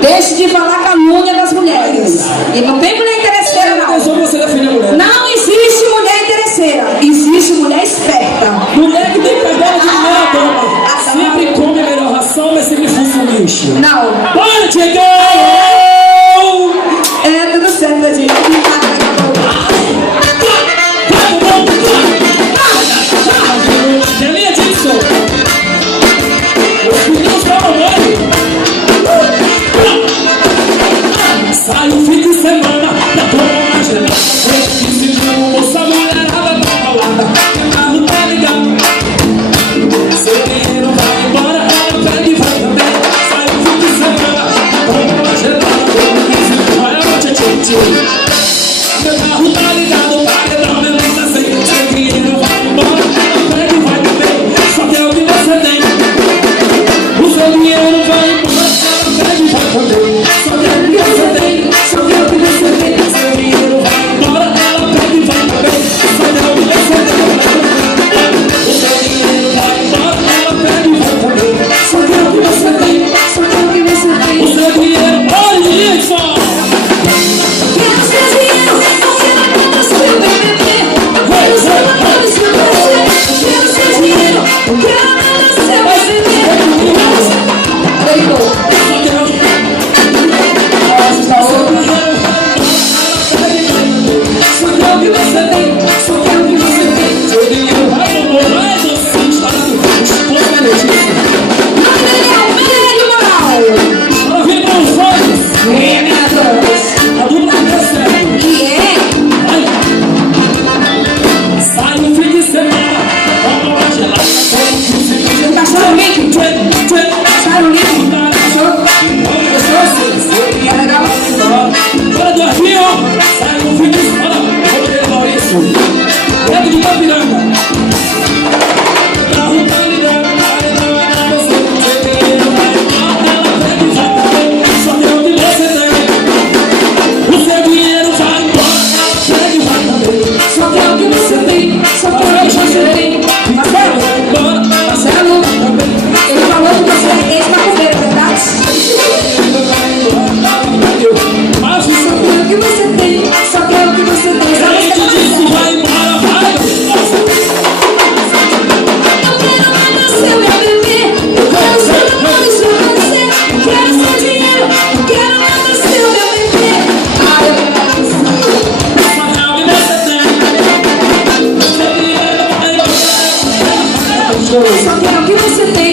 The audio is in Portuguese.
Deixe de falar calúnia das mulheres. E não tem mulher interesseira, não. Não existe mulher interesseira. Existe mulher esperta. Mulher que tem cabelo de mulher, dona. Sempre come a melhor ração, mas sempre fuça um lixo. Não. Bora, Diego! É tudo certo, gente. Gelinha Dixon. Os meninos da mamãe. Sai o fim de semana pra tomar gelada. Se chama moça, mulherada tá falada. Carro tá ligado. Seu dinheiro vai embora, ela pega e vai também. Sai o fim de semana pra tomar gelada. Vai a noite, tchê. Meu carro tá ligado, paredão, meu lindo assim. Seu dinheiro vai embora, ela pega e vai também. Só que é o que você tem. O seu dinheiro vai embora, ela pega e vai também. Só que é o que você tem. Só que é o que você tem. Seu dinheiro vai embora, ela pega e vai também. Só que é o que você tem. O seu dinheiro vai embora, ela pega e vai também. Só que é o que você tem. Só que é o que você tem. O seu dinheiro, olha isso! Quero seu dinheiro, você vai contar seu BBB. Eu quero seu namoro, seu prazer. Quero seu dinheiro, eu quero nada seu BBB. Só que é o que você tem. Só que é o que você tem. Seu dinheiro vai embora, mas você está no esposo da Letícia. Não, moral. Ela vem com os olhos. É, minha Deus. A dupla deu certo. Que é? Sai no fim de semana, vamos lá gelada. Cachorro limpo. Cachorro limpo. É legal. Bora do Arvinho, sai no fim de semana, vou levar isso. Leve de Capiranga. Carro tá ligado, não é você. Seu dinheiro vai embora, ela pega e vai também. Só que é o que você tem. O seu dinheiro vai embora, ela pega e vai também. Só que é o que você tem. Só que é o que você tem. Marcelo, Marcelo, ele falou que você é ex-macumbeiro, verdade? Mas Só que é o que você tem. Só que é o que você tem. a gente disse vai embora, vai. Eu quero nada seu BBB. Eu quero seu namoro, seu prazer. Eu quero seu dinheiro. Eu quero nada seu BBB. Ah, eu quero seu. Só que é o que você tem. Seu dinheiro vai embora. Só que é o que você tem.